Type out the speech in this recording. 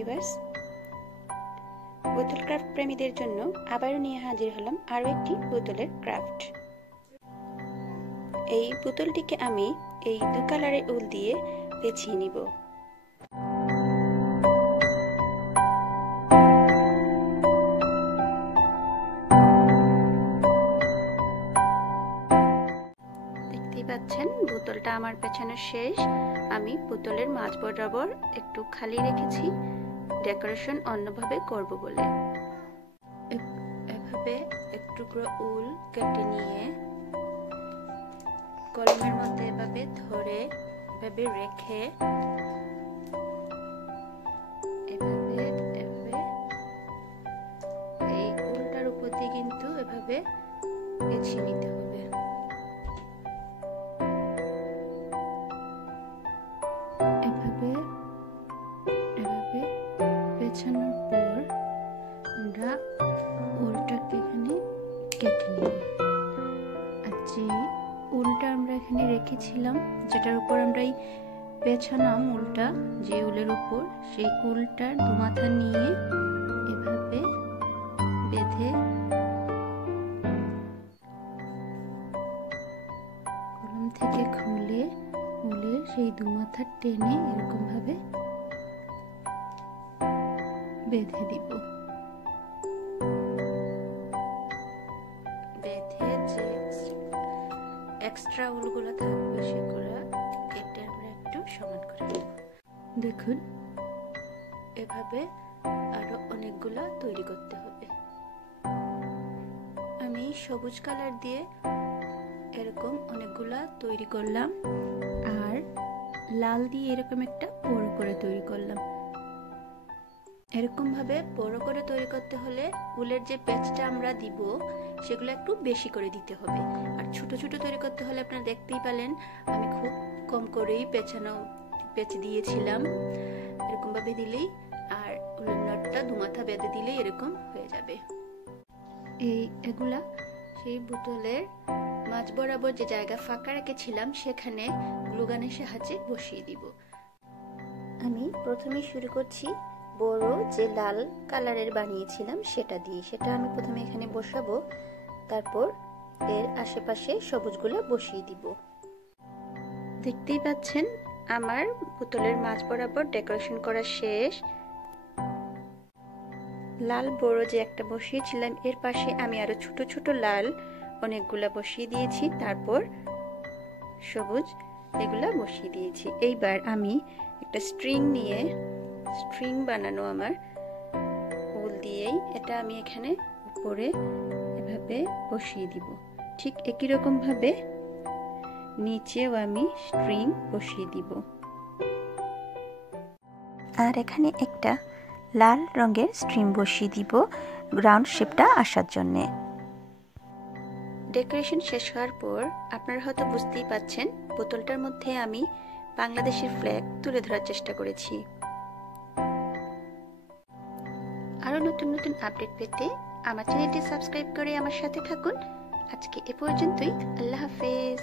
Viewers, বোতল craft প্রেমীদের জন্য আবারও নিয়ে হাজির হলাম আরও একটি বোতলের ক্রাফট। এই বোতলটিকে আমি এই দু কালারের উল দিয়ে পেঁচিয়ে নিব। দেখতেই পাচ্ছেন বোতলটা আমার পেছানো শেষ। আমি বোতলের মাঝ বরাবর একটু খালি রেখেছি ডেকোরেশন অন্যভাবে করব বলে। এভাবে এক টুকরো উল কেটে নিয়ে কলমের মধ্যে এভাবে ধরে এভাবে রেখে এভাবে এই উলটার উপর দিয়ে কিন্তু এভাবে পেঁচিয়ে নিতে হবে। এভাবে পেঁচানোর পর আমরা উলটাকে এখানে কেটে নিব। আর যে উলটা আমরা এখানে রেখেছিলাম, যেটার উপর আমরা এই পেঁচানাম উলটা, যে উলের উপর, সেই উলটার দু মাথা নিয়ে এভাবে বেঁধে কলম থেকে খুলে উলের সেই দু মাথা টেনে এরকম ভাবে বেঁধে দিব। বেঁধে যে এক্সট্রা উলগুলো থাকবে সেগুলো কেটে আমরা একটু সমান করে দেব। দেখুন, এভাবে আরো অনেকগুলা তৈরি করতে হবে। আমি সবুজ কালার দিয়ে এরকম অনেকগুলা তৈরি করলাম, আর লাল দিয়ে এরকম একটা বড় করে তৈরি করলাম। এরকম ভাবে বড় করে তৈরি করতে হলে উলের যে পেঁচটা আমরা দিব সেগুলো একটু বেশি করে দিতে হবে। আর ছোট ছোট তৈরি করতে হলে আপনারা দেখতেই পেলেন আমি খুব কম করেই পেঁচ দিয়েছিলাম। এরকম ভাবে দিলেই, আর উলের নটটা দু মাথা বেঁধে দিলেই এরকম হয়ে যাবে। এগুলা সেই বোতলের মাঝ বরাবর যে জায়গা ফাঁকা রেখেছিলাম সেখানে গ্লুগানের সাহায্যে বসিয়ে দিব। আমি প্রথমে শুরু করছি বড় যে লাল কালারের বানিয়েছিলাম সেটা দিয়ে। সেটা আমি প্রথমে এখানে বসাবো, তারপর এর আশেপাশে সবুজগুলো বসিয়ে দিব। দেখতেই পাচ্ছেন আমার বোতলের মাঝ বরাবর ডেকোরেশন করা শেষ। লাল বড় যে একটা বসিয়েছিলাম এর পাশে আমি আরো ছোট ছোট লাল অনেকগুলা বসিয়ে দিয়েছি, তারপর সবুজ এগুলা বসিয়ে দিয়েছি। এইবার আমি একটা স্ট্রিং নিয়ে, স্ট্রিং বানানো আমার উল দিয়েই, এটা আমি এখানে উপরে এভাবে বসিয়ে দিব। ঠিক একই রকম ভাবে নিচেও আমি স্ট্রিং বসিয়ে দিব। আর এখানে একটা লাল রঙের স্ট্রিং বসিয়ে দিব রাউন্ড শেপটা আসার জন্য। ডেকোরেশন শেষ হওয়ার পর আপনারা হয়তো বুঝতেই পাচ্ছেন বোতলটার মধ্যে আমি বাংলাদেশের ফ্ল্যাগ তুলে ধরার চেষ্টা করেছি। আরো নতুন নতুন আপডেট পেতে আমার চ্যানেলটি সাবস্ক্রাইব করে আমার সাথে থাকুন। আজকে এ পর্যন্তই। আল্লাহ হাফেজ।